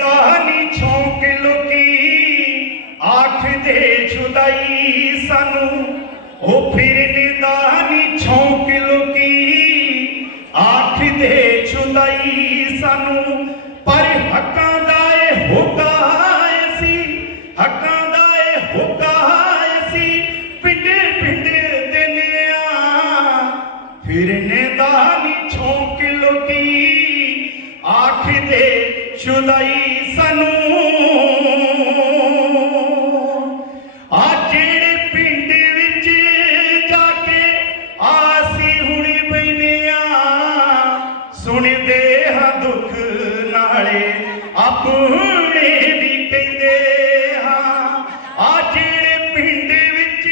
ਕਹਾਣੀ ਛੌਂਕ ਲੋਕੀ ਆਖਦੇ ਛੁਦਾਈ ਸਾਨੂੰ। ਉਹ ਫਿਰ ਨਿਦਾਨੀ ਛੌਂਕ ਲੋਕੀ ਆਖਦੇ ਛੁਦਾਈ ਸਾਨੂੰ। ਪਰ ਹੱਕਾਂ ਦਾ ਇਹ ਹੋਕਾ ਅਸੀਂ ਹੱਕਾਂ ਦਾ ਇਹ ਹੋਕਾ ਅਸੀਂ ਪਿੰਡ ਪਿੰਡ ਦਿਨਿਆ। ਫਿਰ ਨਿਦਾਨੀ ਛੌਂਕ ਲੋਕੀ ਆਖਦੇ ਛੁਦਾਈ ਸਾਨੂੰ। ਆ ਜਿਹੜੇ ਪਿੰਡ ਵਿੱਚ ਜਾ ਕੇ ਆਸੀ ਹੁਣੀ ਬੈਨਿਆ ਸੁਣਦੇ ਹਾਂ ਦੁੱਖ ਨਾਲੇ, ਆਪਣੇ ਵੀ ਕਹਿੰਦੇ ਹਾਂ। ਆ ਜਿਹੜੇ ਪਿੰਡ ਵਿੱਚ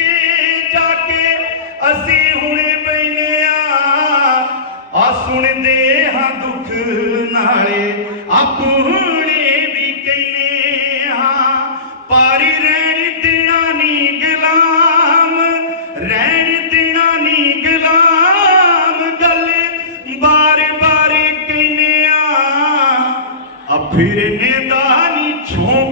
ਜਾ ਕੇ ਅਸੀਂ ਹੁਣੇ ਬੈਨਿਆ ਆ ਸੁਣਦੇ ਹਾਂ ਦੁੱਖ ਨਾਲੇ ਆਪਣੇ ਵੀ ਕਹਿੰਦੇ ਹਾਂ, ਪਾਰੀ ਰਹਿਣ ਦੇਣਾ ਨਹੀਂ ਗੁਲਾਮ, ਰਹਿਣ ਦੇਣਾ ਨੀ ਗੁਲਾਮ, ਗੱਲ ਬਾਰ ਬਾਰੇ ਕਹਿੰਦੇ ਆ ਆ ਫਿਰਨੇ ਦਾ ਨੀ ਛੋਕ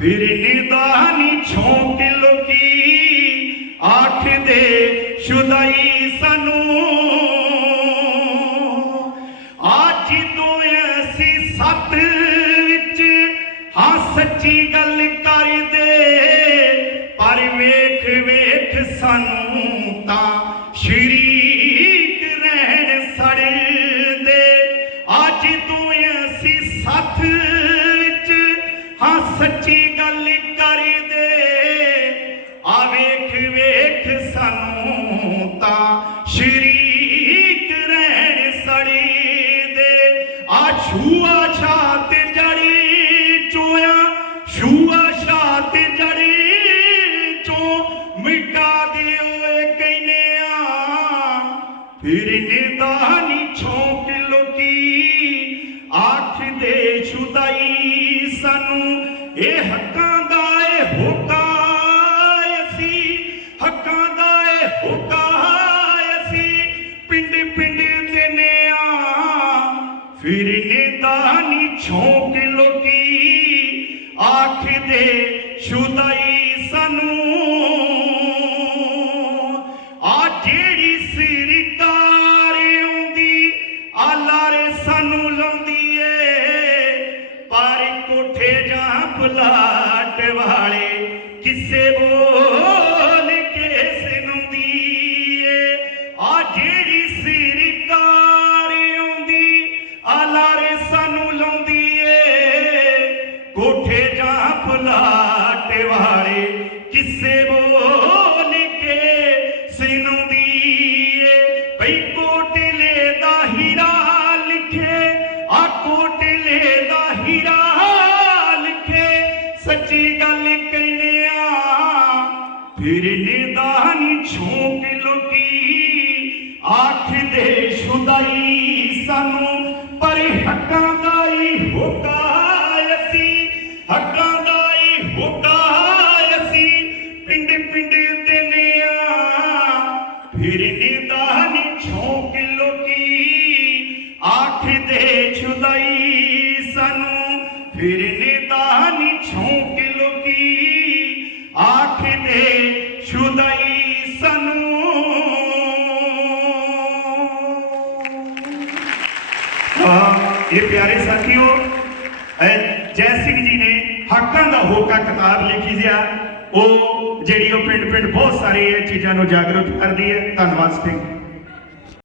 ਫਿਰ ਨਿਦਾਨੀ ਛੋਕ ਲੋਕੀ ਆਖਦੇ ਛੁਦਾਈ ਸਾਨੂੰ ਛੂਆ ਛਾਤ ਜੜੀ ਚੋਇਆ, ਛੂਆ ਛਾਤ ਜੜੀ ਚੋ ਮਿਟਾ ਦਿਓ ਏ ਕਹਿੰਦੇ ਆ ਫਿਰ ਨਿਦਾਨੀ ਛੋਕ ਲੋਕੀ, ਆਖਦੇ ਛੁਦਾਈ ਨਿਦਾਨੀ ਛੋਕ ਲੋਕੀ ਆਖਦੇ ਛੁਦਾਈ ਸਾਨੂੰ ਕਿਸੇ ਬੋਲ ਕੇ ਸੁਣਾਉਂਦੀ ਏ ਭਈ ਕੋਟਲੇ ਦਾ ਹੀਰਾ ਲਿਖੇ, ਆ ਕੋਟਲੇ ਦਾ ਹੀਰਾ ਲਿਖੇ। ਸੱਚੀ ਗੱਲ ਕਹਿੰਦੇ ਆ ਫਿਰ ਨਿਦਾਨੀ ਛੋਕ ਲੋਕੀ। ਆਖਦੇ ਛੁਦਾਈ ਸਾਨੂੰ ਪਰ ਹੱਕਾਂ ਫਿਰ ਨਿਦਾਨੀ ਛੋਕ ਲੋਕੀ ਆਖਦੇ ਛੁਦਾਈ ਸਾਨੂੰ। ਫਿਰ ਨਿਦਾਨੀ ਛੋਕ ਲੋਕੀ ਆਖਦੇ ਛੁਦਾਈ ਸਾਨੂੰ। ਇਹ ਪਿਆਰੇ ਸਾਥੀਓ ਇਹ ਜੈ ਸਿੰਘ ਜੀ ਨੇ ਹੱਕਾਂ ਦਾ ਹੋਕਾ ਕਿਤਾਬ ਲਿਖੀ ਜਿਆ ਉਹ ਜਿਹੜੀ ਉਹ ਪਿੰਡ ਪਿੰਡ ਬਹੁਤ ਸਾਰੇ ਇਹ ਚੀਜ਼ਾਂ ਨੂੰ ਜਾਗਰੂਕ ਕਰਦੀ ਹੈ। ਧੰਨਵਾਦ ਸਿੰਘ